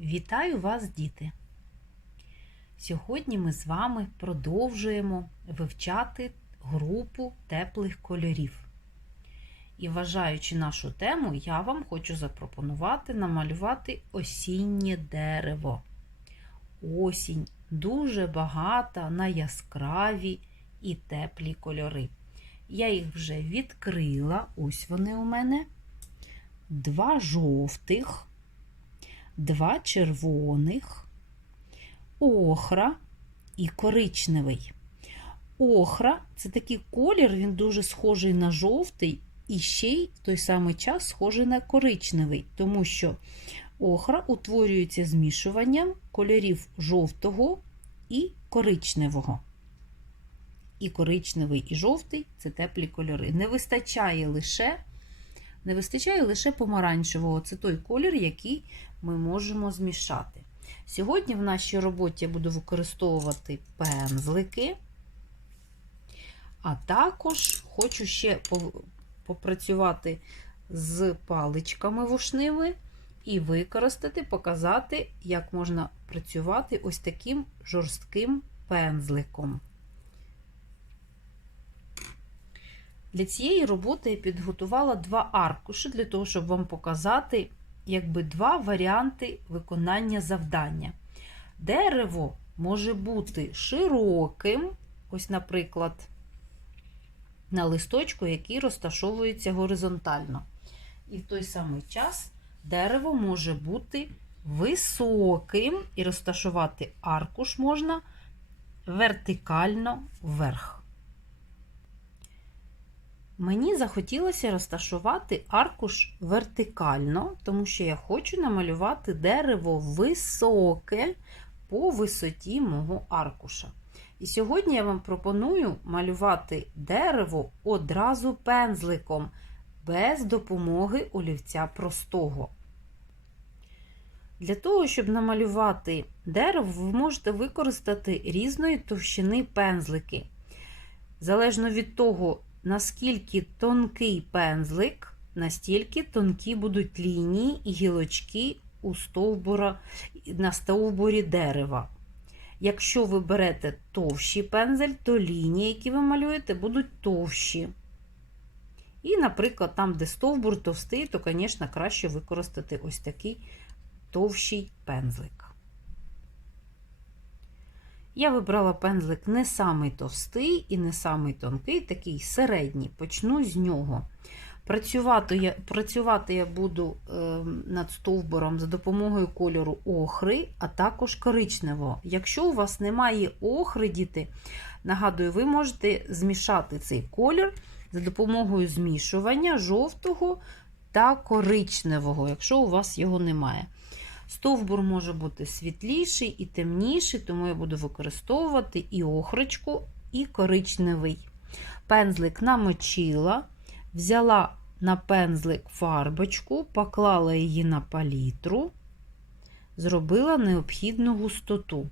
Вітаю вас, діти! Сьогодні ми з вами продовжуємо вивчати групу теплих кольорів. І вважаючи нашу тему, я вам хочу запропонувати намалювати осіннє дерево. Осінь дуже багата на яскраві і теплі кольори. Я їх вже відкрила, ось вони у мене. Два жовтих два червоних, охра і коричневий. Охра це такий колір, він дуже схожий на жовтий, і ще й в той самий час схожий на коричневий, тому що охра утворюється змішуванням кольорів жовтого і коричневого. І коричневий, і жовтий це теплі кольори. Не вистачає лише не вистачає лише помаранчевого. Це той колір, який ми можемо змішати. Сьогодні в нашій роботі я буду використовувати пензлики, а також хочу ще попрацювати з паличками вушними і використати, показати, як можна працювати ось таким жорстким пензликом. Для цієї роботи я підготувала два аркуші для того, щоб вам показати якби два варіанти виконання завдання. Дерево може бути широким, ось, наприклад, на листочку, який розташовується горизонтально. І в той самий час дерево може бути високим, і розташувати аркуш можна вертикально вверх. Мені захотілося розташувати аркуш вертикально, тому що я хочу намалювати дерево високе по висоті мого аркуша. І сьогодні я вам пропоную малювати дерево одразу пензликом, без допомоги олівця простого. Для того, щоб намалювати дерево, ви можете використати різної товщини пензлики. Залежно від того, наскільки тонкий пензлик, настільки тонкі будуть лінії і гілочки у стовбура, на стовбурі дерева. Якщо ви берете товщий пензель, то лінії, які ви малюєте, будуть товщі. І, наприклад, там, де стовбур товстий, то, звісно, краще використати ось такий товщий пензлик. Я вибрала пензлик не самий товстий і не самий тонкий, такий середній. Почну з нього. Працювати я працювати я буду е, над стовбуром за допомогою кольору охри, а також коричневого. Якщо у вас немає охри, діти, нагадую, ви можете змішати цей колір за допомогою змішування жовтого та коричневого, якщо у вас його немає. Стовбур може бути світліший і темніший, тому я буду використовувати і охрочку, і коричневий. Пензлик намочила, взяла на пензлик фарбочку, поклала її на палітру, зробила необхідну густоту.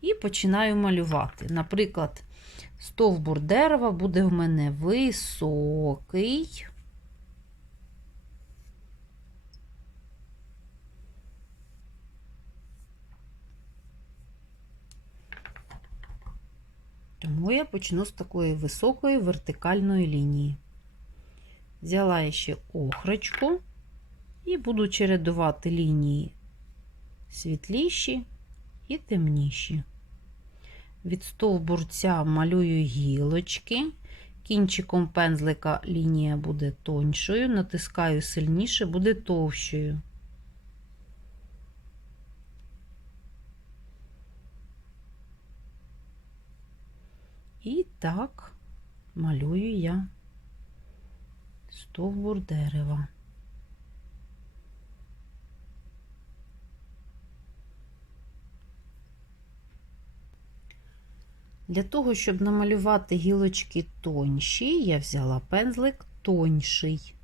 І починаю малювати. Наприклад, стовбур дерева буде в мене високий. Тому я почну з такої високої вертикальної лінії. Взяла ще охрочку і буду чередувати лінії світліші і темніші. Від стовбурця малюю гілочки, кінчиком пензлика лінія буде тоншою, натискаю сильніше, буде товщою. І так малюю я стовбур дерева. Для того, щоб намалювати гілочки тонші, я взяла пензлик тонший.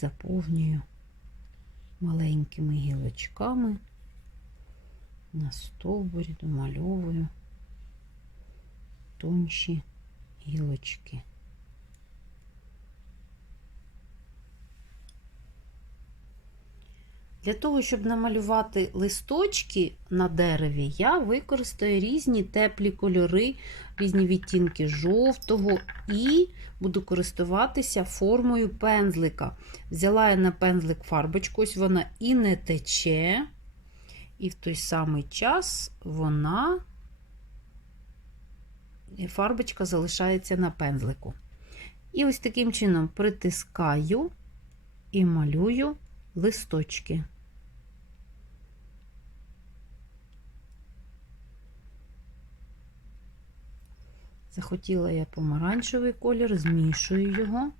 Заповнюю маленькими гілочками на стовбурі домальовую тонші гілочки. Для того, щоб намалювати листочки на дереві, я використаю різні теплі кольори, різні відтінки жовтого і буду користуватися формою пензлика. Взяла я на пензлик фарбочку, ось вона і не тече, і в той самий час вона, фарбочка залишається на пензлику. І ось таким чином притискаю і малюю листочки. Захотіла я помаранчевий колір, змішую його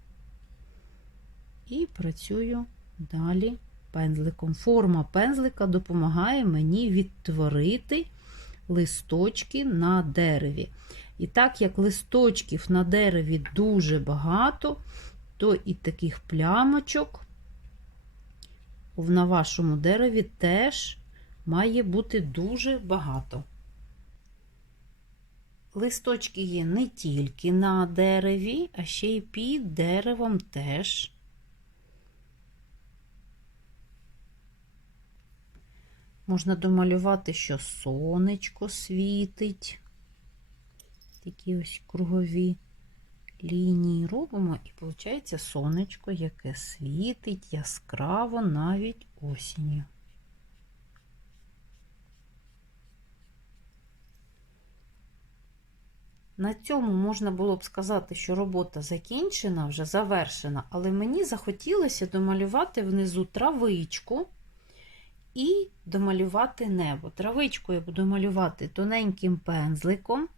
і працюю далі пензликом. Форма пензлика допомагає мені відтворити листочки на дереві. І так як листочків на дереві дуже багато, то і таких плямочок на вашому дереві теж має бути дуже багато. Листочки є не тільки на дереві, а ще й під деревом теж. Можна домалювати, що сонечко світить. Такі ось кругові лінії робимо, і виходить сонечко, яке світить яскраво навіть осінню. На цьому можна було б сказати, що робота закінчена, вже завершена, але мені захотілося домалювати внизу травичку і домалювати небо. Травичку я буду малювати тоненьким пензликом.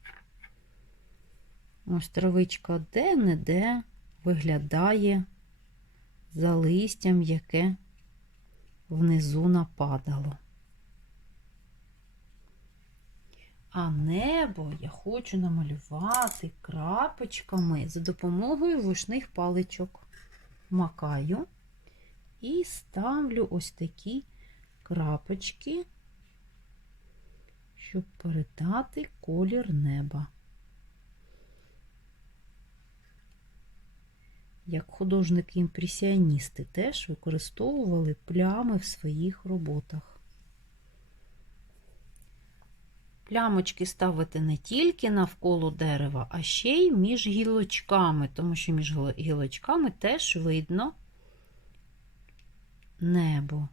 Ось травичка де-не-де виглядає за листям, яке внизу нападало. А небо я хочу намалювати крапочками за допомогою вушних паличок. Макаю і ставлю ось такі крапочки, щоб передати колір неба. Як художники-імпресіоністи теж використовували плями в своїх роботах. Плямочки ставити не тільки навколо дерева, а ще й між гілочками, тому що між гілочками теж видно небо.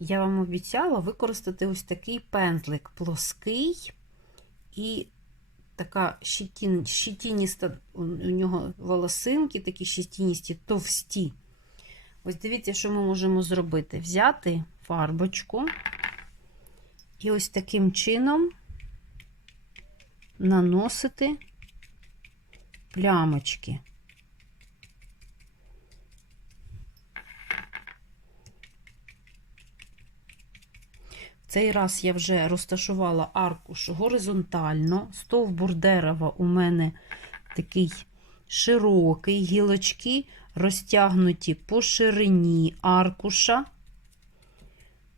Я вам обіцяла використати ось такий пензлик плоский і така щетін, щетініста, у нього волосинки, такі щетіністі, товсті. Ось дивіться, що ми можемо зробити: взяти фарбочку і ось таким чином наносити плямочки. Цей раз я вже розташувала аркуш горизонтально. Стовбур дерева у мене такий широкий, гілочки розтягнуті по ширині аркуша.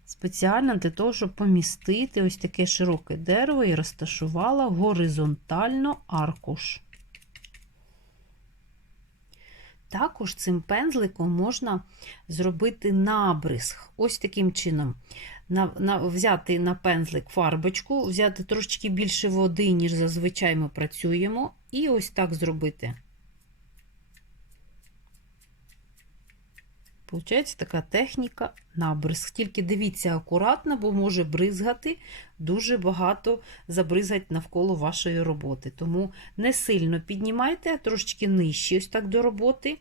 Спеціально для того, щоб помістити ось таке широке дерево і розташувала горизонтально аркуш. Також цим пензликом можна зробити набризг. Ось таким чином. На, на, Взяти на пензлик фарбочку, взяти трошечки більше води, ніж зазвичай ми працюємо, і ось так зробити. Получається така техніка набризг. Тільки дивіться акуратно, бо може бризгати, дуже багато забризгати навколо вашої роботи. Тому не сильно піднімайте, а трошечки нижче ось так до роботи.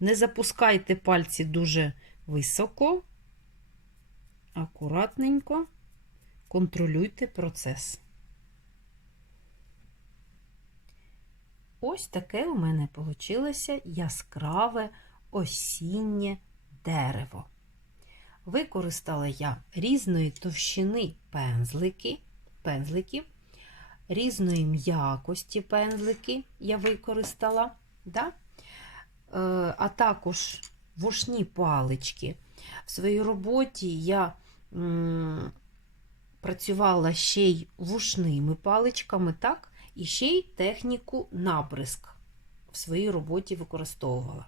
Не запускайте пальці дуже високо, акуратненько контролюйте процес. Ось таке у мене вийшло яскраве осіннє дерево. Використала я різної товщини пензлики, пензликів, різної м'якості пензлики я використала, да? Е, а також вушні палички В своїй роботі я м, працювала ще й вушними паличками, так? І ще й техніку набризк в своїй роботі використовувала.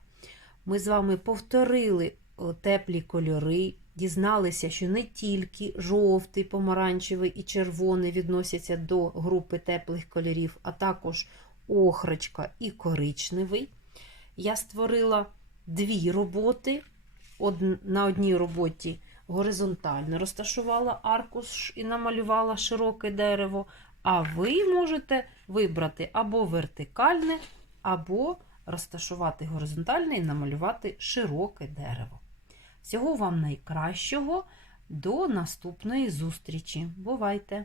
Ми з вами повторили теплі кольори, дізналися, що не тільки жовтий, помаранчевий і червоний відносяться до групи теплих кольорів, а також охрочка і коричневий. Я створила дві роботи. На одній роботі горизонтально розташувала аркуш і намалювала широке дерево, а ви можете вибрати або вертикальне, або розташувати горизонтальне і намалювати широке дерево. Всього вам найкращого. До наступної зустрічі. Бувайте!